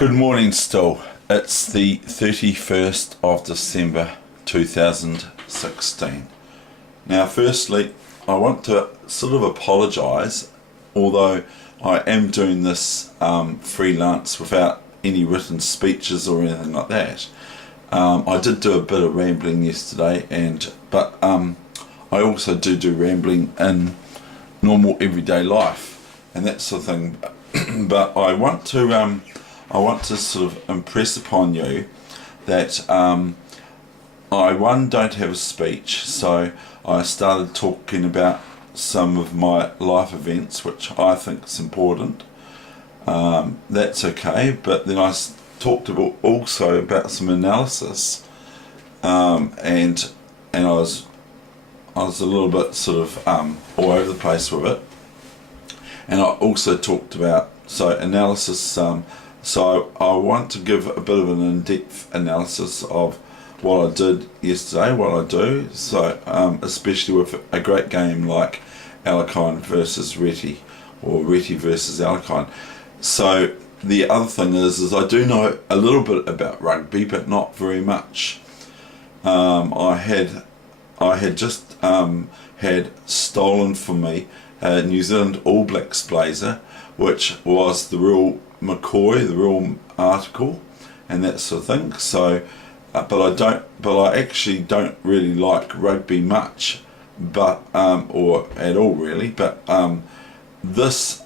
Good morning still. It's the 31st of December 2016. Now firstly, I want to sort of apologise, although I am doing this freelance without any written speeches or anything like that. I did do a bit of rambling yesterday, but I also do rambling in normal everyday life and that sort of thing. But I want to sort of impress upon you that I don't have a speech, so I started talking about some of my life events, which I think is important. That's okay, but then I talked also about some analysis, and I was a little bit sort of all over the place with it. And I also talked about analysis. So I want to give a bit of an in-depth analysis of what I did yesterday, what I do. So especially with a great game like Alekhine versus Reti, or Reti versus Alekhine. So the other thing is I do know a little bit about rugby, but not very much. I had just had stolen from me a New Zealand All Blacks blazer, which was the real McCoy, the real article, and that sort of thing. So, but I actually don't really like rugby much, but or at all really. But this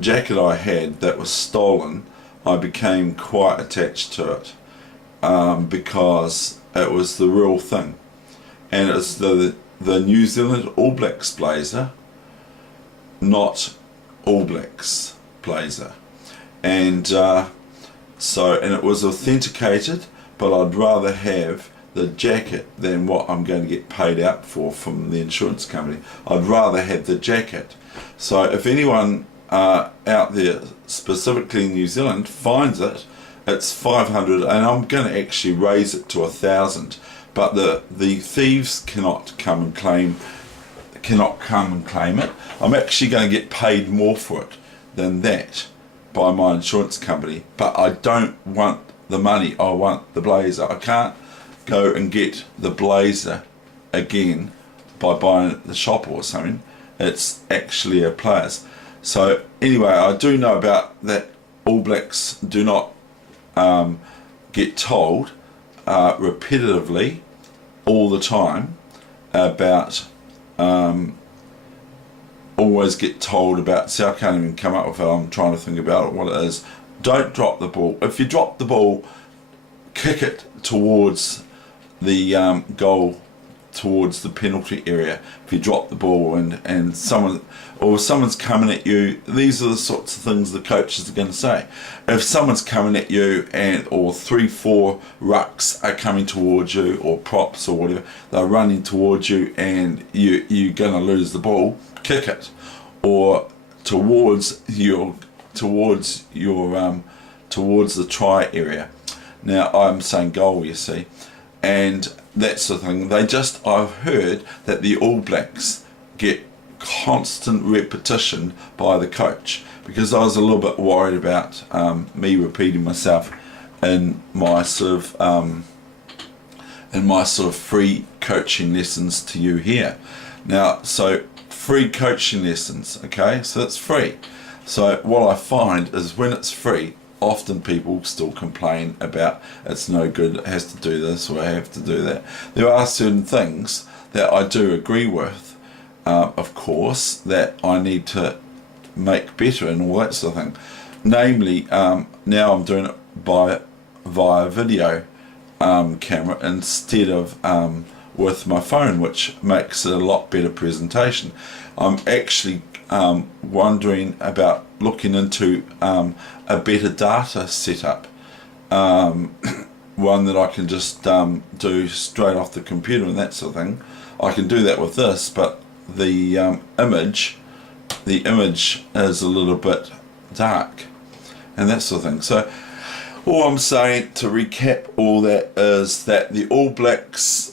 jacket I had that was stolen, I became quite attached to it because it was the real thing, and it's the New Zealand All Blacks blazer, not All Blacks blazer. And and it was authenticated, but I'd rather have the jacket than what I'm going to get paid out for from the insurance company. I'd rather have the jacket. So if anyone out there, specifically in New Zealand, finds it, it's 500, and I'm going to actually raise it to 1,000. But the thieves cannot come and claim it. I'm actually going to get paid more for it than that by my insurance company, but I don't want the money, I want the blazer. I can't go and get the blazer again by buying it at the shop or something. It's actually a player's. So anyway, I do know about that. All Blacks do not get told repetitively all the time about always get told about, see, I can't even come up with it, I'm trying to think about it, what it is. Don't drop the ball. If you drop the ball, kick it towards the goal, towards the penalty area. If you drop the ball and someone's coming at you, these are the sorts of things the coaches are going to say. If someone's coming at you or 3-4 rucks are coming towards you, or props or whatever, they're running towards you and you're going to lose the ball, kick it, or towards the try area. Now I'm saying goal, you see, and that sort of thing. I've heard that the All Blacks get constant repetition by the coach, because I was a little bit worried about me repeating myself in my sort of free coaching lessons to you here. Now, so free coaching lessons, okay, so it's free. So what I find is when it's free, often people still complain about it's no good, it has to do this or I have to do that. There are certain things that I do agree with, of course, that I need to make better and all that sort of thing. Namely, now I'm doing it via video camera instead of with my phone, which makes it a lot better presentation. I'm actually wondering about looking into a better data setup, one that I can just do straight off the computer and that sort of thing. I can do that with this, but the image is a little bit dark and that sort of thing. So all I'm saying, to recap all that, is that the All Blacks,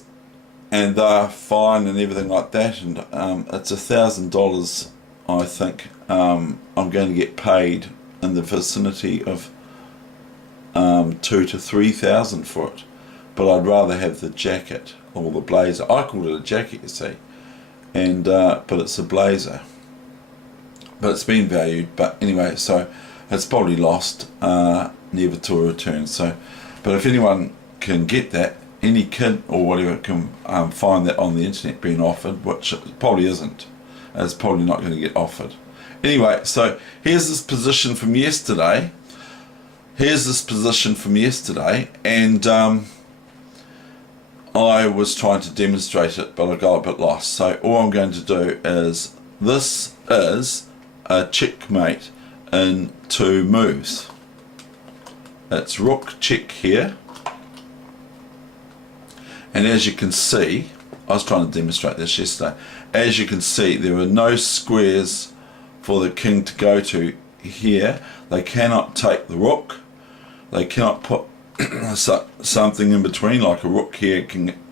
and they're fine and everything like that, and it's $1,000 I think I'm going to get paid in the vicinity of 2,000 to 3,000 for it, but I'd rather have the jacket or the blazer. I called it a jacket, you see, and but it's a blazer. But it's been valued. But anyway, so it's probably lost, never to return. So, but if anyone can get that, any kid or whatever can find that on the internet being offered, which it probably isn't. It's probably not going to get offered. Anyway, so here's this position from yesterday. And I was trying to demonstrate it, but I got a bit lost. So all I'm going to do is, this is a checkmate in 2 moves. It's rook check here, and as you can see, I was trying to demonstrate this yesterday. As you can see, there are no squares for the king to go to here. They cannot take the rook. They cannot put something in between, like a rook here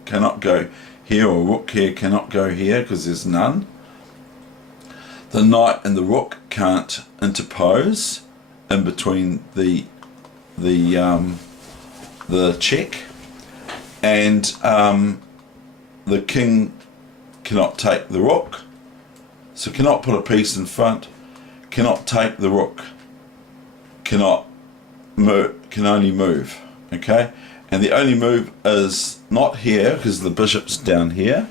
cannot go here, or a rook here cannot go here, because there's none. The knight and the rook can't interpose in between the check, and the king cannot take the rook, so cannot put a piece in front, cannot take the rook, cannot move, can only move. Okay, and the only move is not here, because the bishop's down here.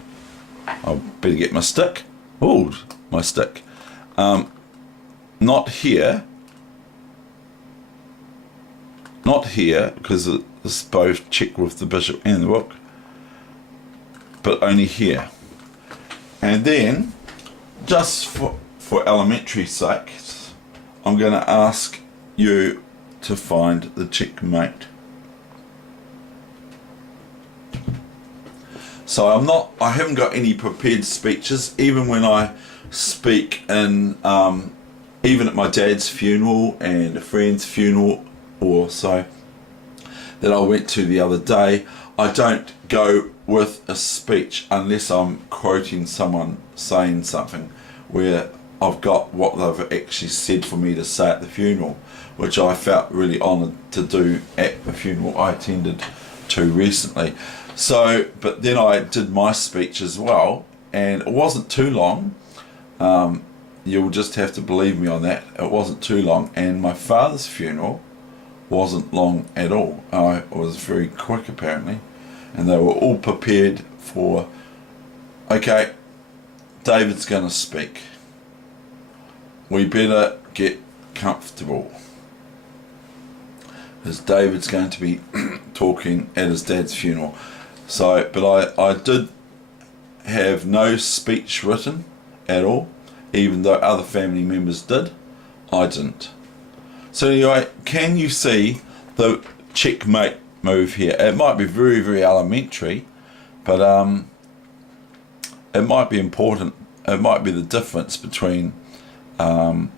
I'll better get my stick. Oh, my stick. Not here, because it's both check with the bishop and the rook, but only here. And then, just for elementary sake, I'm going to ask you to find the checkmate. So I haven't got any prepared speeches, even when I speak in, even at my dad's funeral and a friend's funeral or so that I went to the other day. I don't go with a speech unless I'm quoting someone saying something where I've got what they've actually said for me to say at the funeral, which I felt really honoured to do at the funeral I attended to recently. So, but then I did my speech as well, and it wasn't too long. You'll just have to believe me on that. It wasn't too long, and my father's funeral wasn't long at all. I was very quick apparently, and they were all prepared for, okay, David's going to speak. We better get comfortable, because David's going to be talking at his dad's funeral. So, but I did have no speech written at all, even though other family members did. I didn't. So anyway, can you see the checkmate move here? It might be very, very elementary, but it might be important. It might be the difference between a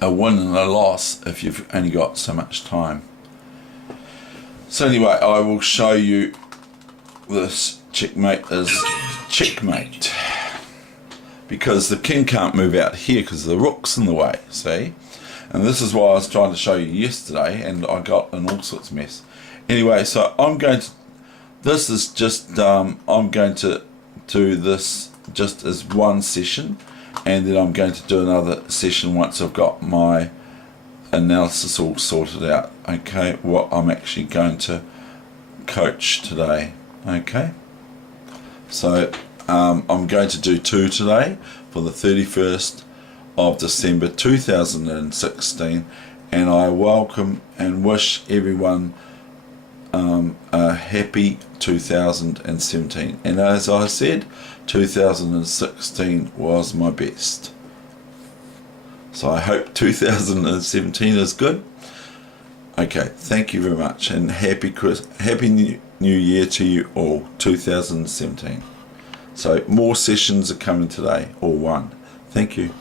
win and a loss if you've only got so much time. So anyway, I will show you this checkmate is checkmate, because the king can't move out here because the rook's in the way, see? And this is why I was trying to show you yesterday, and I got in all sorts of mess. Anyway, so I'm going to, this is just, I'm going to do this just as one session, and then I'm going to do another session once I've got my analysis all sorted out. Okay, what I'm actually going to coach today. Okay, so I'm going to do 2 today for the 31st of December 2016, and I welcome and wish everyone a happy 2017. And as I said, 2016 was my best. So I hope 2017 is good. Okay, thank you very much, and happy New Year to you all, 2017. So more sessions are coming today, or one. Thank you.